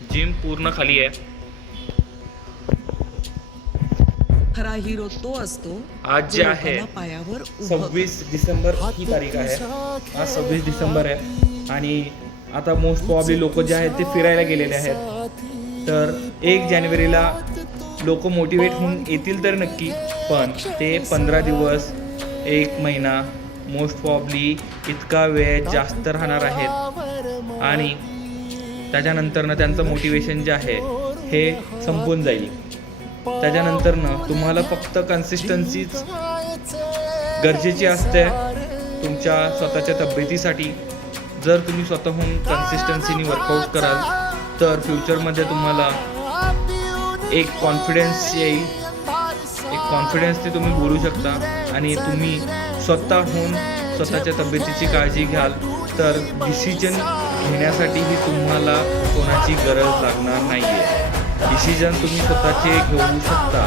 Gym पूर्ण खाली आहे. खरा हिरो तो असतो आज जे आहे लोकांना पायावर उभं 26 डिसेंबर ही तारीख आहे. आज 26 डिसेंबर आहे आणि आता मोस्ट प्रॉब्ली लोक जे आहेत ते फिरायला गेलेले आहेत. तर 1 जानेवारीला लोक मोटिवेट होऊन येतील तर नक्की, पण ते 15 दिवस 1 महिना मोस्ट प्रॉब्ली इतका वेळ जास्त राहणार आहेत आणि त्याच्यानंतरनं त्यांचं मोटिवेशन जे आहे हे संपून जाईल. त्याच्यानंतरनं तुम्हाला फक्त कन्सिस्टन्सीच गरजेची असते तुमच्या स्वतःच्या तब्येतीसाठी. जर तुम्ही स्वतःहून कन्सिस्टन्सीने वर्कआउट कराल तर फ्युचरमध्ये तुम्हाला एक कॉन्फिडन्स येईल. एक कॉन्फिडन्स ते तुम्ही बोलू शकता आणि तुम्ही स्वतःहून स्वतःच्या तब्येतीची काळजी घ्याल तर डिसिजन घेण्यासाठीही तुम्हाला कोणाची गरज लागणार नाही आहे. डिसिजन तुम्ही स्वतःचे घेऊ शकता.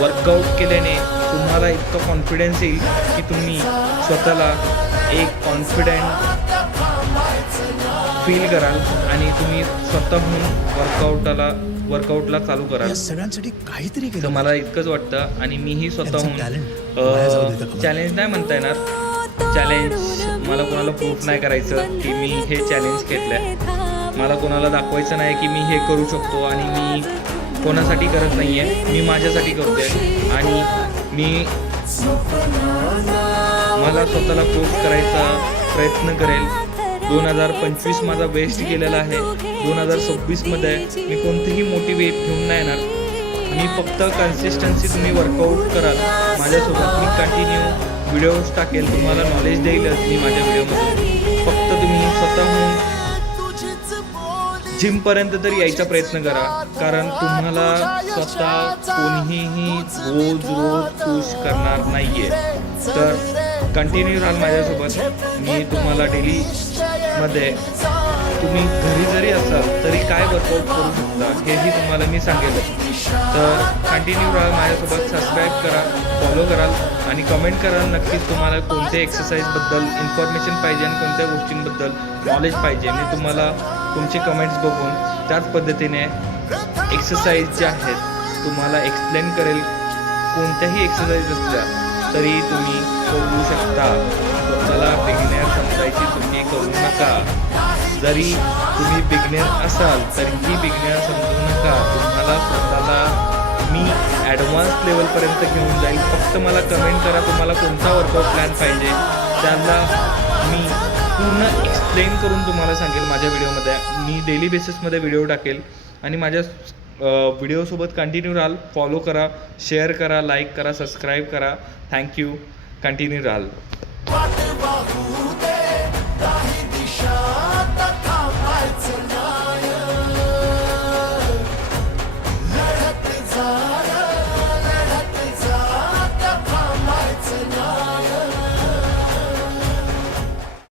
वर्कआउट केल्याने तुम्हाला इतका कॉन्फिडन्स येईल की तुम्ही स्वतःला एक कॉन्फिडंट फील कराल आणि तुम्ही स्वतःहून वर्कआउटला चालू कराल. सगळ्यांसाठी काहीतरी तर मला इतकंच वाटतं आणि मीही स्वतःहून चॅलेंज नाही म्हणता येणार. चॅलेंज मला कोणाला प्रूफ नाही करायचं की मी हे चॅलेंज घेतलं आहे. मला कोणाला दाखवायचं नाही की मी हे करू शकतो आणि मी कोणासाठी करत नाही आहे. मी माझ्यासाठी करतो आहे आणि मी मला स्वतःला प्रूफ करायचा प्रयत्न करेल. 2025 माझा वेस्ट गेलेला आहे. 2026मध्ये मी कोणतेही मोटिवेट घेऊन नाही येणार. मी फक्त कन्सिस्टन्सी तुम्ही वर्कआउट कराल माझ्यासोबत. मी कंटिन्यू व्हिडिओज टाकेल, तुम्हाला नॉलेज देईलच मी माझ्या व्हिडिओमध्ये. फक्त तुम्ही स्वतःहून जिमपर्यंत तरी यायचा प्रयत्न करा, कारण तुम्हाला स्वतः कोणीही रोज पुश करणार नाही आहे. तर कंटिन्यू राहाल माझ्यासोबत. मी तुम्हाला डेलीमध्ये तुम्ही घरी जरी असाल तरी काय वर्कआउट करू शकता हेही तुम्हाला मी सांगेल. तर कंटिन्यू राहाल माझ्यासोबत. सबस्क्राईब करा, फॉलो कराल आणि कमेंट कराल नक्कीच तुम्हाला कोणत्या एक्सरसाइजबद्दल इन्फॉर्मेशन पाहिजे आणि कोणत्या गोष्टींबद्दल नॉलेज पाहिजे. मी तुम्हाला तुमचे कमेंट्स बघून त्याच पद्धतीने एक्सरसाइज ज्या आहेत तुम्हाला एक्सप्लेन करेल. कोणत्याही एक्सरसाइज असल्या तरी तुम्ही करू शकता. स्वतःला बिगिनर समजायची तुम्ही करू नका. जरी तुम्ही बिगिनर असाल तरीही बिगिनर समजू नका. तुम्हाला स्वतःला मी ॲडव्हान्स लेवलपर्यंत घेऊन जाईल. फक्त मला कमेंट करा तुम्हाला कोणता वर्कआउट प्लॅन पाहिजे. त्याला मी पूर्ण एक्सप्लेन करून तुम्हाला सांगेल माझ्या व्हिडिओमध्ये. मी डेली बेसिसमध्ये व्हिडिओ टाकेल आणि माझ्या व्हिडिओसोबत कंटिन्यू राहाल. फॉलो करा, शेअर करा, लाईक करा, सबस्क्राईब करा. थँक्यू. कंटिन्यू राहाल.